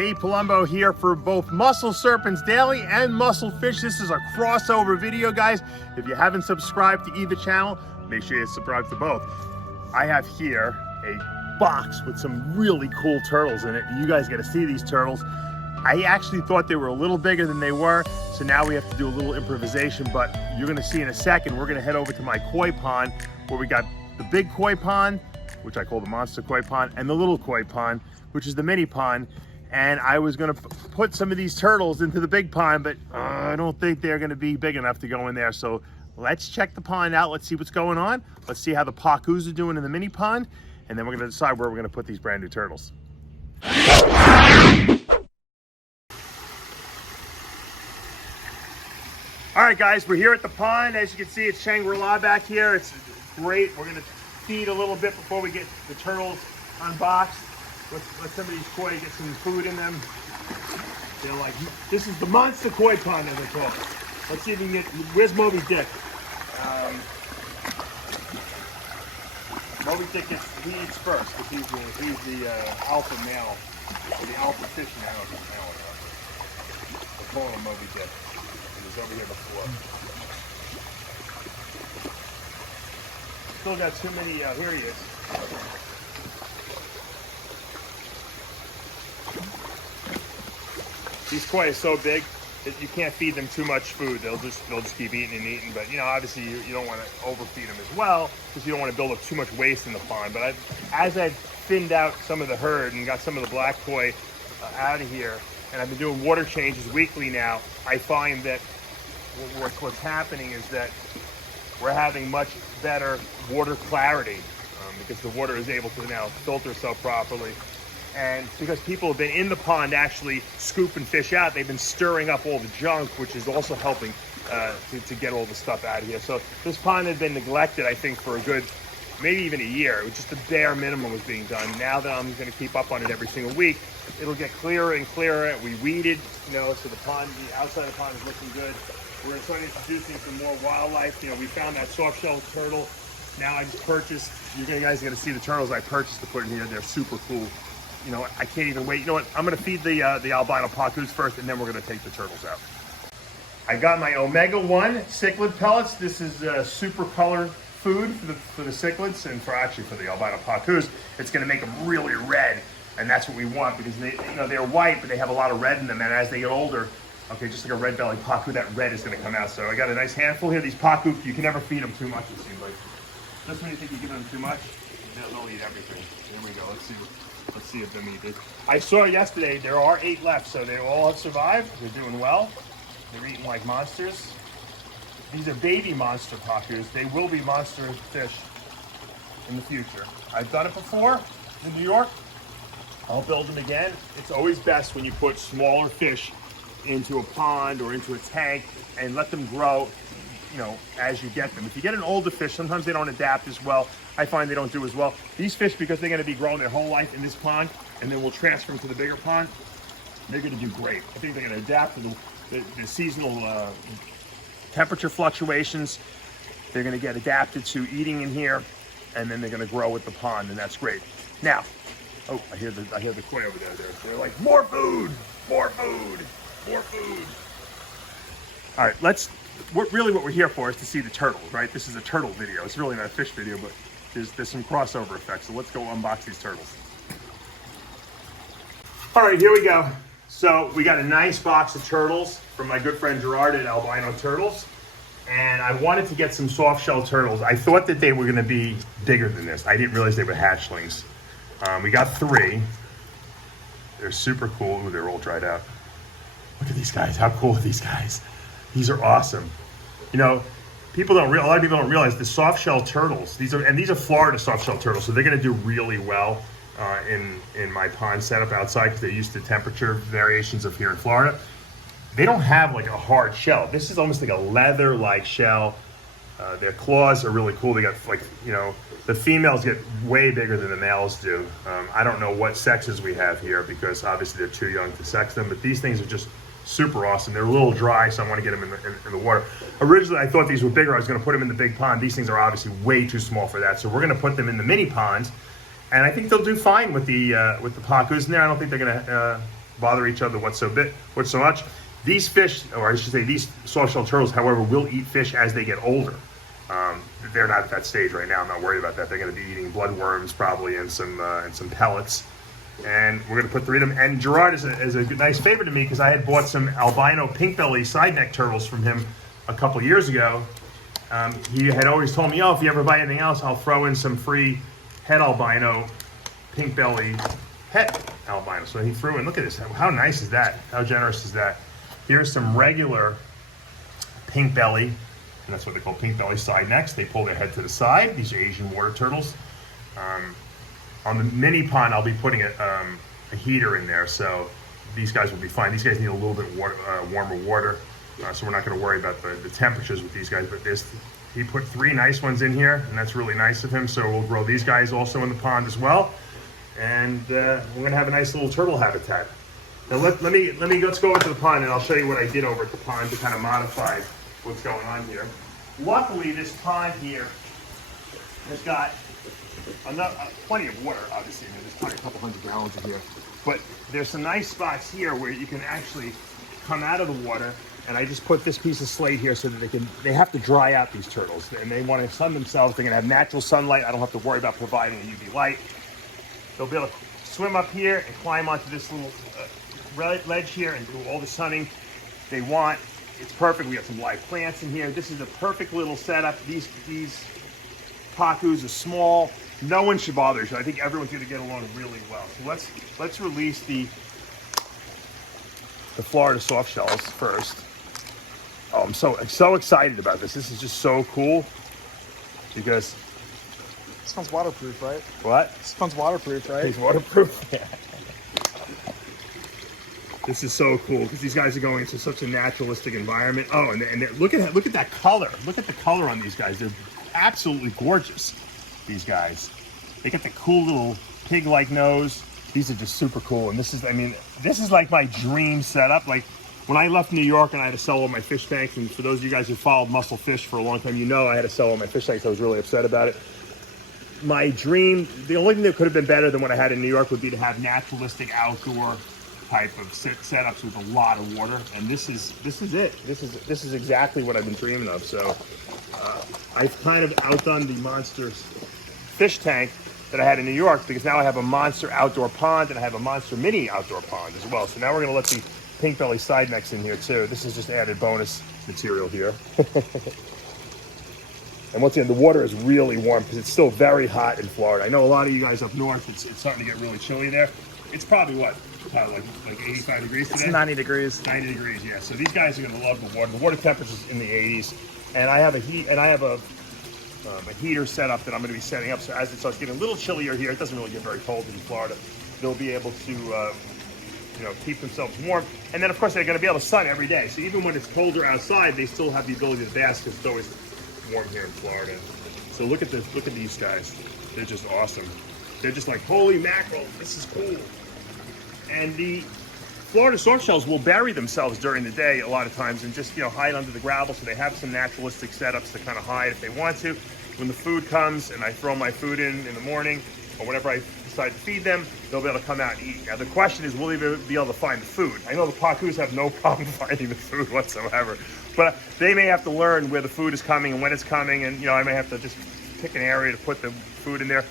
Dave Palumbo here for both Mussel Serpents Daily and Mussel Fish. This is a crossover video, guys. If you haven't subscribed to either channel, make sure you subscribe to both. I have here a box with some really cool turtles in it. You guys got to see these turtles. I actually thought they were a little bigger than they were, so now we have to do a little improvisation, but you're going to see in a second. We're going to head over to my koi pond where we got the big koi pond, which I call the monster koi pond, and the little koi pond, which is the mini pond. And I was gonna put some of these turtles into the big pond, but I don't think they're gonna be big enough to go in there. So let's check the pond out. Let's see what's going on. Let's see how the pacus are doing in the mini pond. And then we're gonna decide where we're gonna put these brand new turtles. All right, guys, we're here at the pond. As you can see, it's Shangri-La back here. It's great. We're gonna feed a little bit before we get the turtles unboxed. Let some of these koi get some food in them. They're like, this is the monster koi pond, as I call it. Let's see if we can get, where's Moby Dick? Moby Dick he eats first, because he's the alpha male, or the alpha fish now. We're calling him Moby Dick. He was over here before. Still got too many, here he is. These koi are so big that you can't feed them too much food. They'll just keep eating and eating. But obviously you don't want to overfeed them as well, because you don't want to build up too much waste in the pond. But as I've thinned out some of the herd and got some of the black koi out of here, and I've been doing water changes weekly now, I find that what's happening is that we're having much better water clarity because the water is able to now filter so properly. And because people have been in the pond actually scooping fish out, they've been stirring up all the junk, which is also helping to get all the stuff out of here. So this pond had been neglected, I think, for a good, maybe even a year. It was just the bare minimum was being done. Now that I'm going to keep up on it every single week, it'll get clearer and clearer. We weeded, so the pond, the outside of the pond is looking good. We're going to start introducing some more wildlife. We found that soft-shell turtle. Now I just purchased, you guys are going to see the turtles I purchased to put in here. They're super cool. I can't even wait. You know what? I'm going to feed the albino pacus first, and then we're going to take the turtles out. I got my omega-1 cichlid pellets. This is super color food for the cichlids, and for the albino pacus. It's going to make them really red, and that's what we want, because they're white, but they have a lot of red in them, and as they get older, just like a red-bellied pacu, that red is going to come out. So I got a nice handful here. These pacus, you can never feed them too much, it seems like. Just when you think you give them too much, they'll eat everything. Here we go. Let's see if they eat it. I saw yesterday there are 8 left, so they all have survived. They're doing well. They're eating like monsters. These are baby monster pacus. They will be monster fish in the future. I've done it before in New York. I'll build them again. It's always best when you put smaller fish into a pond or into a tank and let them grow, as you get them. If you get an older fish, sometimes they don't adapt as well. I find they don't do as well. These fish, because they're going to be growing their whole life in this pond, and then we'll transfer them to the bigger pond, they're going to do great. I think they're going to adapt to the seasonal temperature fluctuations. They're going to get adapted to eating in here, and then they're going to grow with the pond, and that's great. Now, I hear the koi over there. They're like, more food, more food, more food. All right, what we're here for is to see the turtles, right? This is a turtle video. It's really not a fish video, but there's some crossover effects. So let's go unbox these turtles. All right, here we go. So we got a nice box of turtles from my good friend Gerard at Albino Turtles. And I wanted to get some soft shell turtles. I thought that they were gonna be bigger than this. I didn't realize they were hatchlings. We got 3. They're super cool. Ooh, they're all dried out. Look at these guys. How cool are these guys? These are awesome. A lot of people don't realize the soft shell turtles. These are Florida soft shell turtles, so they're going to do really well in my pond setup outside, because they're used to temperature variations of here in Florida. They don't have like a hard shell. This is almost like a leather-like shell. Their claws are really cool. They got the females get way bigger than the males do. I don't know what sexes we have here, because obviously they're too young to sex them, but these things are just super awesome. They're a little dry, so I want to get them in the water. Originally, I thought these were bigger. I was going to put them in the big pond. These things are obviously way too small for that, so we're going to put them in the mini ponds, and I think they'll do fine with the pacus in there. I don't think they're going to bother each other what's so much. These fish, or I should say these soft-shell turtles, however, will eat fish as they get older. They're not at that stage right now. I'm not worried about that. They're going to be eating bloodworms probably and some pellets. And we're going to put 3 of them. And Gerard is a nice favor to me because I had bought some albino pink belly side neck turtles from him a couple years ago. He had always told me, oh, if you ever buy anything else, I'll throw in some free head albino, pink belly head albino. So he threw in, look at this. How nice is that? How generous is that? Here's some regular pink belly, and that's what they call pink belly side necks. They pull their head to the side. These are Asian water turtles. On the mini pond, I'll be putting a heater in there, so these guys will be fine. These guys need a little bit warmer water, so we're not going to worry about the temperatures with these guys. But he put 3 nice ones in here, and that's really nice of him. So we'll grow these guys also in the pond as well, and we're going to have a nice little turtle habitat. Now let's go into the pond, and I'll show you what I did over at the pond to kind of modify what's going on here. Luckily, this pond here has got plenty of water, obviously. I mean, there's probably a couple hundred gallons in here. But there's some nice spots here where you can actually come out of the water, and I just put this piece of slate here so that they have to dry out, these turtles, and they want to sun themselves. They're going to have natural sunlight. I don't have to worry about providing UV light. They'll be able to swim up here and climb onto this little ledge here and do all the sunning they want. It's perfect. We got some live plants in here. This is a perfect little setup. These pacus are small. No one should bother you. I think everyone's going to get along really well. So let's release the Florida soft shells first. Oh, I'm so excited about this. This is just so cool because this one's waterproof, right? What? This one's waterproof, right? It's waterproof. Yeah. This is so cool because these guys are going into such a naturalistic environment. Oh, and look at that color. Look at the color on these guys. They're absolutely gorgeous. These guys, they get the cool little pig-like nose. These are just super cool. And this is like my dream setup. Like when I left New York and I had to sell all my fish tanks, and for those of you guys who followed muscle fish for a long time, you know I had to sell all my fish tanks. I was really upset about it. My dream, the only thing that could have been better than what I had in New York would be to have naturalistic outdoor type of setups with a lot of water, and this is it. This is exactly what I've been dreaming of. So I've kind of outdone the monster fish tank that I had in New York because now I have a monster outdoor pond and I have a monster mini outdoor pond as well. So now we're going to let the pink belly side necks in here too. This is just added bonus material here. And once again, the water is really warm because it's still very hot in Florida. I know a lot of you guys up north, it's starting to get really chilly there. It's probably what? Like 85 degrees today? It's 90 degrees. 90 degrees, yeah. So these guys are going to love the water. The water temperature's in the 80s, and I have a heater set up that I'm going to be setting up. So as it starts getting a little chillier here, it doesn't really get very cold in Florida. They'll be able to, keep themselves warm. And then of course they're going to be able to sun every day. So even when it's colder outside, they still have the ability to bask because it's always warm here in Florida. So look at this. Look at these guys. They're just awesome. They're just like, holy mackerel, this is cool. And the Florida soft shells will bury themselves during the day a lot of times and just, hide under the gravel. So they have some naturalistic setups to kind of hide if they want to. When the food comes and I throw my food in the morning or whenever I decide to feed them, they'll be able to come out and eat. Now the question is, will they be able to find the food? I know the pacus have no problem finding the food whatsoever, but they may have to learn where the food is coming and when it's coming, and I may have to just pick an area to put the food in there.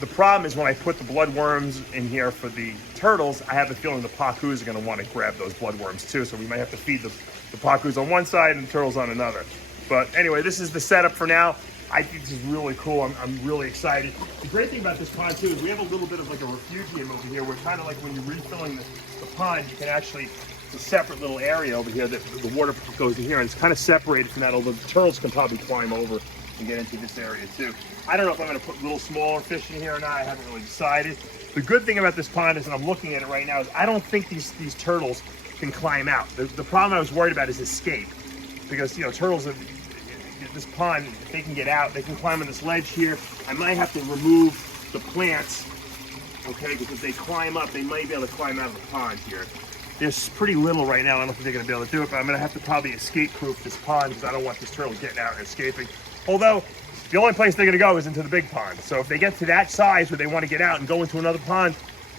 The problem is when I put the bloodworms in here for the turtles, I have the feeling the pacus are going to want to grab those bloodworms too. So we might have to feed the pacus on one side and the turtles on another. But anyway, this is the setup for now. I think this is really cool. I'm really excited. The great thing about this pond too is we have a little bit of like a refugium over here where kind of like when you're refilling the pond, you can actually, it's a separate little area over here that the water goes in here, and it's kind of separated from that, although the turtles can probably climb over and get into this area too. I don't know if I'm going to put little smaller fish in here or not. I haven't really decided. The good thing about this pond is, and I'm looking at it right now, is I don't think these turtles can climb out. The problem I was worried about is escape, because turtles have this pond. If they can get out, they can climb on this ledge here. I might have to remove the plants, okay? Because if they climb up, they might be able to climb out of the pond here. There's pretty little right now. I don't think they're going to be able to do it, but I'm going to have to probably escape-proof this pond because I don't want this turtle getting out and escaping. Although, the only place they're going to go is into the big pond. So if they get to that size where they want to get out and go into another pond,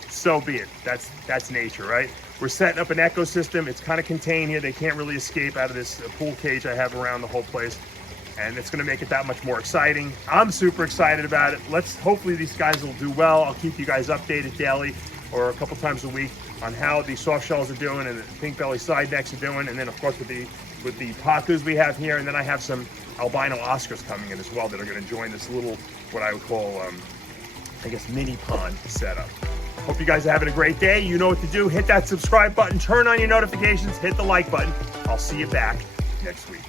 so be it. That's nature, right? We're setting up an ecosystem. It's kind of contained here. They can't really escape out of this pool cage I have around the whole place. And it's going to make it that much more exciting. I'm super excited about it. Hopefully these guys will do well. I'll keep you guys updated daily or a couple times a week on how the soft shells are doing and the pink belly side necks are doing. And then of course with the pacus we have here. And then I have some albino Oscars coming in as well that are going to join this little, what I would call, I guess, mini pond setup. Hope you guys are having a great day. You know what to do. Hit that subscribe button, turn on your notifications, hit the like button. I'll see you back next week.